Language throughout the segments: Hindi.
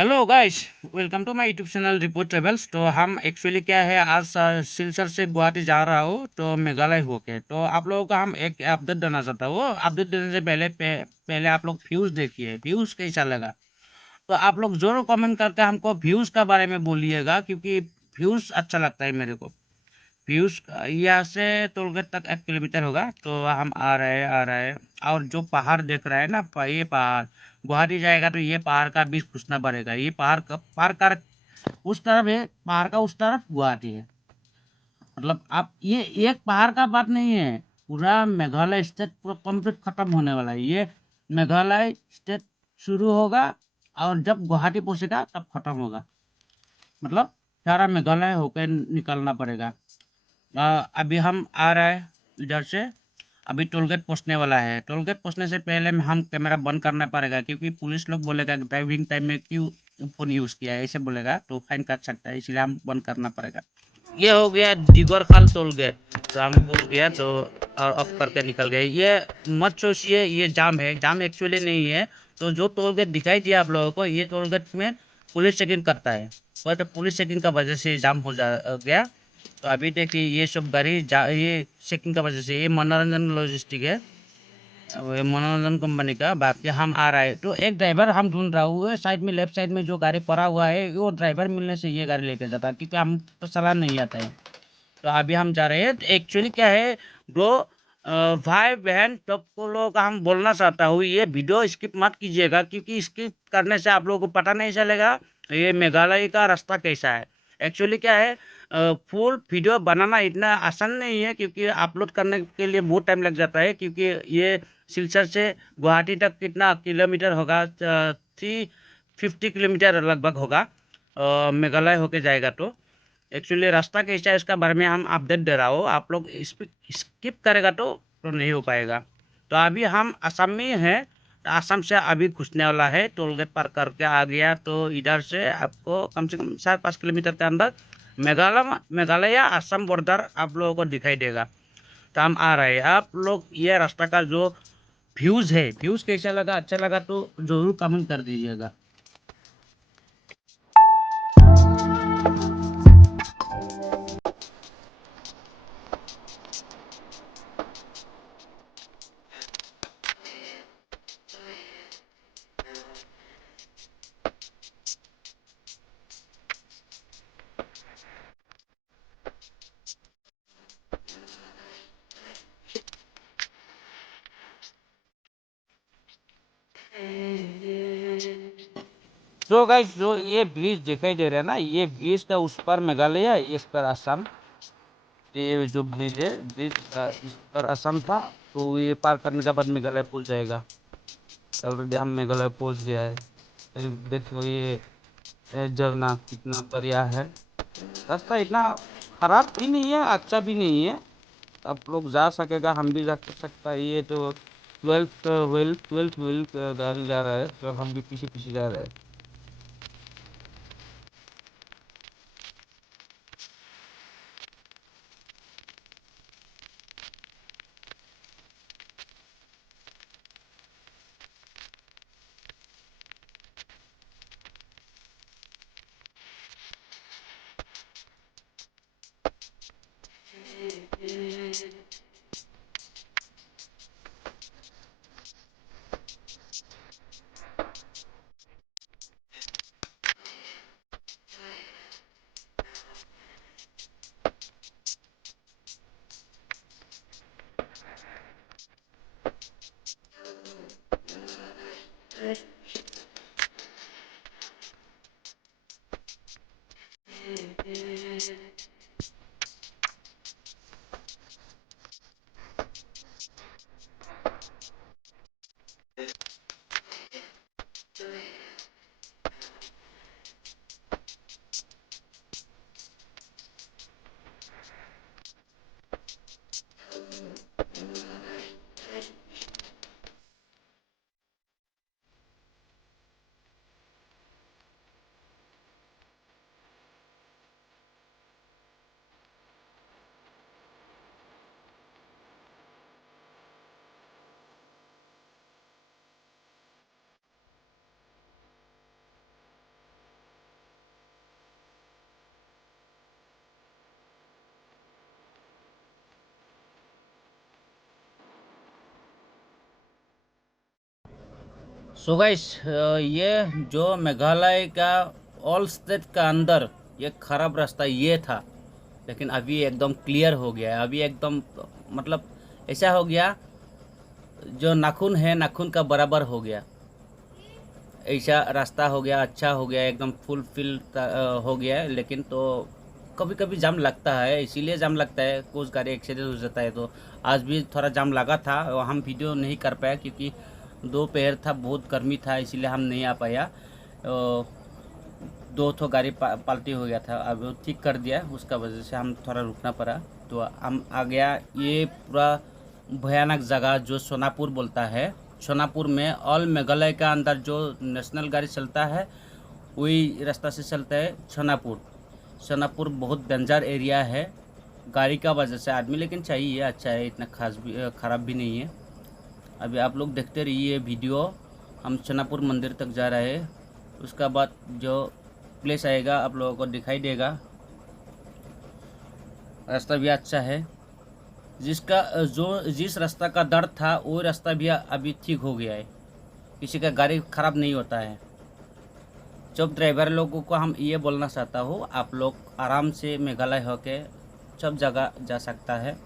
Hello guys. Welcome to my YouTube channel report travels. तो हम एक्चुअली क्या है, आज सिलचर से गुवाहाटी जा रहा हूँ तो मेघालय होके। तो आप लोगों का हम एक अपडेट देना चाहता हूँ। अपडेट देने से पहले आप लोग व्यूज़ देखिए, व्यूज़ कैसा लगा। तो आप लोग जरूर कमेंट करके हमको व्यूज़ का बारे में बोलिएगा, क्योंकि व्यूज़ अच्छा लगता है मेरे को। व्यूज़ यहाँ से टोलगेट तक 1 किलोमीटर होगा। तो हम आ रहे हैं। और जो पहाड़ देख रहा है ना, ये पहाड़ गुवाहाटी जाएगा तो ये पहाड़ का बीच घुसना पड़ेगा। ये पहाड़ का पार कर उस तरफ है, पहाड़ का उस तरफ गुवाहाटी है। मतलब आप ये एक पहाड़ का बात नहीं है, पूरा मेघालय स्टेट पूरा कंप्लीट खत्म होने वाला है। ये मेघालय स्टेट शुरू होगा और जब गुवाहाटी पहुंचेगा तब खत्म होगा। मतलब सारा मेघालय होकर निकलना पड़ेगा। अभी हम आ रहा है इधर से। अभी टोल गेट पहुंचने वाला है। टोल गेट पहुंचने से पहले हम कैमरा बंद करना पड़ेगा, क्योंकि पुलिस लोग बोलेगा कि ड्राइविंग टाइम में क्यों फोन यूज किया है, ऐसे बोलेगा तो फाइन काट सकता है, इसलिए हम बंद करना पड़ेगा। ये हो गया दिगोर खाल टोल गेट। तो हम पहुंच गया तो और ऑफ करके निकल गए। ये मत सोचिए ये जाम है, जाम एक्चुअली नहीं है। तो जो टोल गेट दिखाई दिया आप लोगों को, ये टोल गेट में पुलिस चेकिंग करता है। बट पुलिस चेकिंग का वजह से जाम हो जा गया। तो अभी देखिए ये सब गाड़ी ये चेकिंग का वजह से, ये मनोरंजन लॉजिस्टिक है, वो मनोरंजन कंपनी का। बाकी हम आ रहा है तो एक ड्राइवर हम ढूंढ रहा हूँ। साइड में लेफ्ट साइड में जो गाड़ी पड़ा हुआ है, वो ड्राइवर मिलने से ये गाड़ी लेकर जाता है, क्योंकि हम तो चला नहीं आता है। तो अभी हम जा रहे हैं। तो एक्चुअली क्या है ब्रो, भाई बहन सबको लोग हम बोलना चाहता हूँ, ये वीडियो स्किप मत कीजिएगा, क्योंकि स्किप करने से आप लोगों को पता नहीं चलेगा ये मेघालय का रास्ता कैसा है। एक्चुअली क्या है, फुल वीडियो बनाना इतना आसान नहीं है, क्योंकि अपलोड करने के लिए बहुत टाइम लग जाता है। क्योंकि ये सिलचर से गुवाहाटी तक कितना किलोमीटर होगा, 350 किलोमीटर लगभग होगा। मेघालय होके जाएगा तो एक्चुअली रास्ता कैसा है इसका बारे में हम अपडेट दे रहा हूँ। आप लोग इस पर स्किप करेगा तो नहीं हो पाएगा। तो अभी हम असम में हैं। तो असम से अभी घुसने वाला है, टोल गेट पार करके आ गया तो इधर से आपको कम से कम 4-5 किलोमीटर के अंदर मेघालय या असम बॉर्डर आप लोगों को दिखाई देगा। तो हम आ रहे हैं। आप लोग ये रास्ता का जो व्यूज़ है, व्यूज़ कैसा लगा, अच्छा लगा तो ज़रूर कमेंट कर दीजिएगा। तो गाइस जो ये ब्रिज दिखाई दे रहा है ना, ये ब्रिज का उस पर मेघालय है, इस पर असम। ये जो ब्रिज है, ब्रिज इस पर असम था। तो ये पार करने के बाद मेघालय पहुंच जाएगा। ऑलरेडी हम मेघालय पहुंच गया है। देखो ये झरना कितना बढ़िया है। रास्ता इतना खराब भी नहीं है, अच्छा भी नहीं है। आप लोग जा सकेगा, हम भी जा सकता है। ये तो ट्वेल्थ व्हील गाड़ी जा रहा है, तो हम भी पीछे पीछे जा रहे हैं। सो गाइस, ये जो मेघालय का ऑल स्टेट का अंदर ये खराब रास्ता ये था, लेकिन अभी एकदम क्लियर हो गया है। अभी एकदम मतलब ऐसा हो गया, जो नाखून है नाखून का बराबर हो गया। ऐसा रास्ता हो गया, अच्छा हो गया, एकदम फुल फिल हो गया है। लेकिन तो कभी कभी जाम लगता है, इसीलिए जाम लगता है, कुछ गाड़ी एक्सीडेंट हो जाता है। तो आज भी थोड़ा जाम लगा था और हम वीडियो नहीं कर पाया क्योंकि दोपहर था, बहुत गर्मी था, इसीलिए हम नहीं आ पाया। दो ठो गाड़ी पलटी हो गया था, अब वो ठीक कर दिया, उसका वजह से हम थोड़ा रुकना पड़ा। तो हम आ गया ये पूरा भयानक जगह जो सोनापुर बोलता है। सोनापुर में ऑल मेघालय का अंदर जो नेशनल गाड़ी चलता है वही रास्ता से चलता है सोनापुर। सोनापुर बहुत डेंजर एरिया है गाड़ी का वजह से, आदमी लेकिन चाहिए, अच्छा है, इतना खास भी ख़राब भी नहीं है। अभी आप लोग देखते रहिए वीडियो। हम सोनापुर मंदिर तक जा रहे हैं, उसका बाद जो प्लेस आएगा आप लोगों को दिखाई देगा। रास्ता भी अच्छा है, जिसका जो जिस रास्ता का दर्द था वो रास्ता भी अभी ठीक हो गया है, किसी का गाड़ी ख़राब नहीं होता है। जब ड्राइवर लोगों को हम ये बोलना चाहता हूँ, आप लोग आराम से मेघालय होके सब जगह जा सकता है।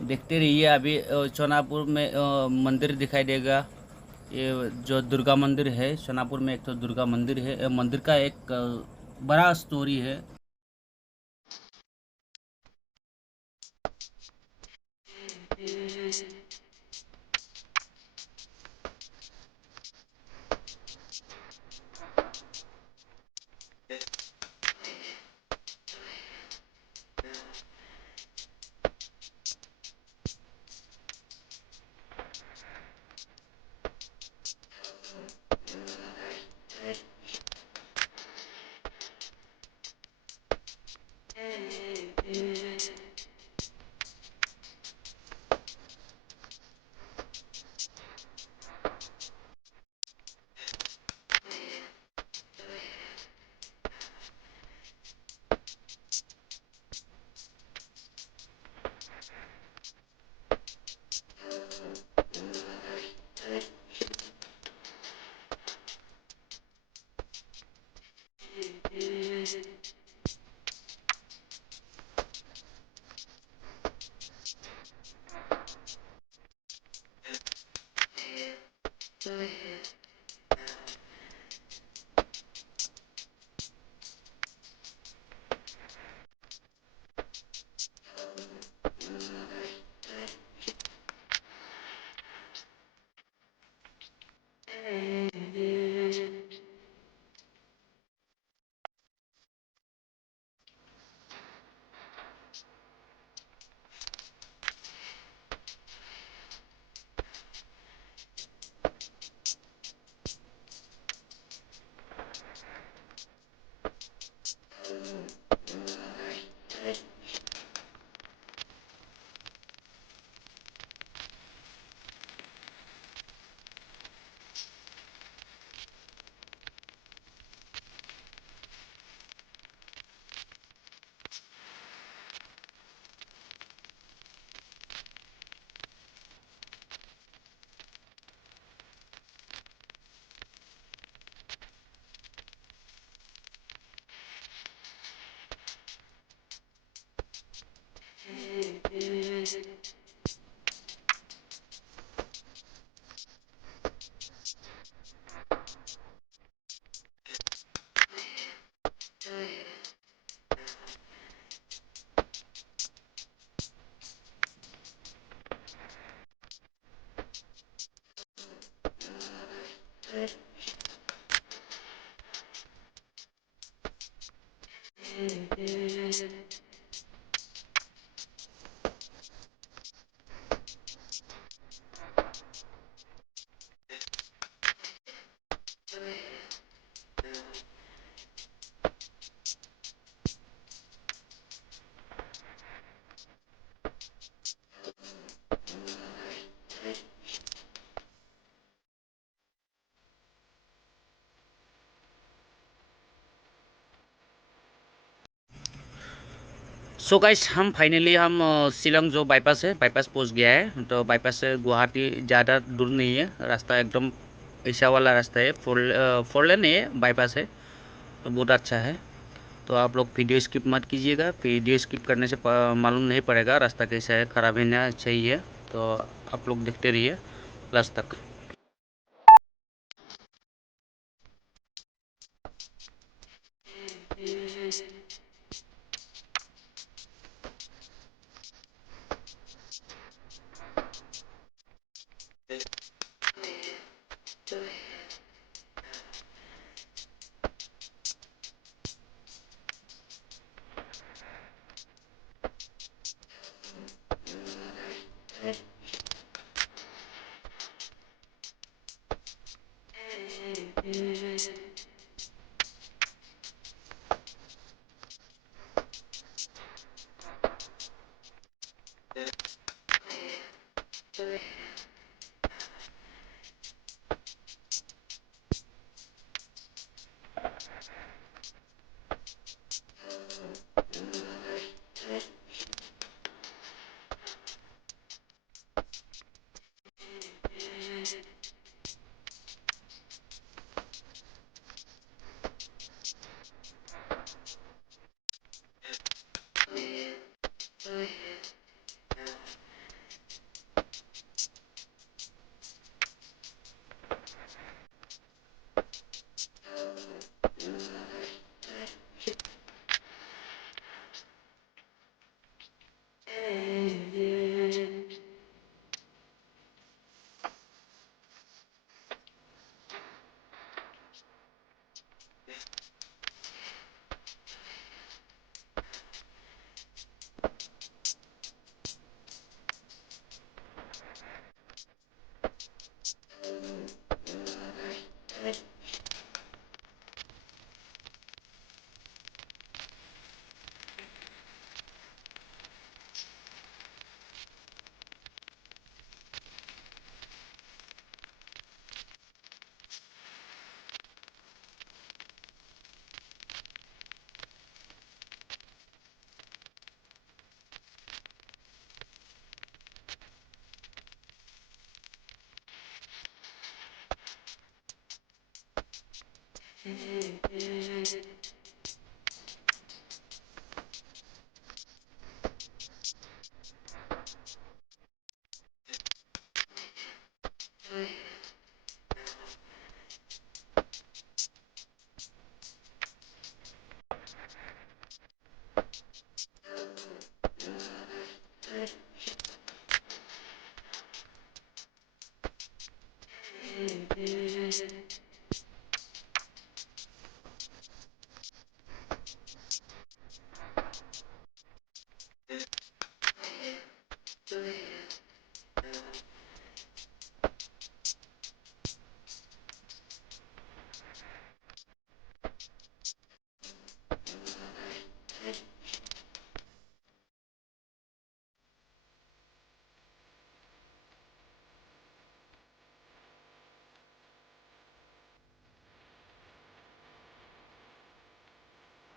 देखते रहिए। अभी सोनापुर में मंदिर दिखाई देगा, ये जो दुर्गा मंदिर है सोनापुर में, एक तो दुर्गा मंदिर है। मंदिर का एक बड़ा स्टोरी है। सो गाइस हम फाइनली हम शिलोंग जो बाईपास है बाईपास पहुंच गया है। तो बाईपास से गुवाहाटी ज़्यादा दूर नहीं है, रास्ता एकदम ऐसा वाला रास्ता है, फोर लेन है, बाईपास है, तो बहुत अच्छा है। तो आप लोग वीडियो स्किप मत कीजिएगा, वीडियो स्किप करने से मालूम नहीं पड़ेगा रास्ता कैसा है, ख़राब है ना सही है। तो आप लोग देखते रहिए लास्ट तक।